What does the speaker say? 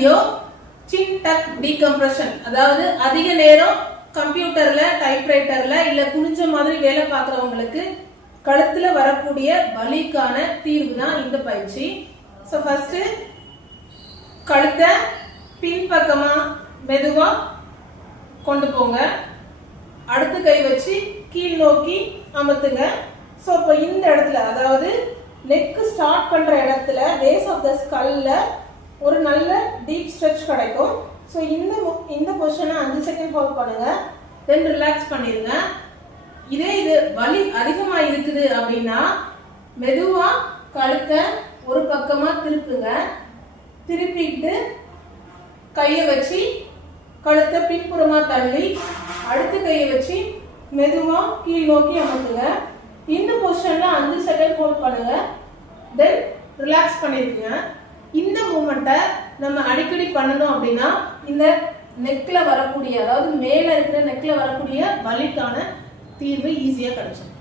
Video சின் டக் decompression. அதாவது அதிக நேரம் கம்ப்யூட்டர்ல டைப்ரைட்டர்ல இல்ல குனிஞ்ச மாதிரி வேலை பார்க்கறவங்களுக்கு கழுத்துல வரக்கூடிய வலிக்கான தீர்வு தான் இந்த பயிற்சி. சோ ஃபர்ஸ்ட் கழுத்தை பின்பக்கமா மெதுவா கொண்டு போங்க. அடுத்த கை வச்சு கீழ் நோக்கி அமர்த்துங்க. சோ இப்போ இந்த இடத்துல அதாவது நெக் ஸ்டார்ட் பண்ற இடத்துல பேஸ் ஆஃப் த ஸ்கல்ல ஒரு நல்ல டீப் ஸ்ட்ரெச் கிடைக்கும். ஸோ இந்த பொசிஷனை 5 செகண்ட் ஹோல்ட் பண்ணுங்க. தென் ரிலாக்ஸ் பண்ணிடுங்க. இது வலி அதிகமாக இருக்குது அப்படின்னா மெதுவா கழுத்தை ஒரு பக்கமா திருப்புங்க. திருப்பிட்டு கையை வச்சு கழுத்தை பின்புறமா தள்ளி அடுத்த கையை வச்சு மெதுவா கீழ் நோக்கி அமர்த்துங்க. இந்த பொசிஷன்ல 5 செகண்ட் ஹோல்ட் பண்ணுங்க. தென் ரிலாக்ஸ் பண்ணிருக்கீங்க. இந்த மூமெண்ட்டை நம்ம அடிக்கடி பண்ணணும் அப்படின்னா இந்த நெக்ல வரக்கூடிய அதாவது மேல இருக்கிற நெக்ல வரக்கூடிய வலிக்கான தீர்வு ஈஸியா கிடைச்சிடும்.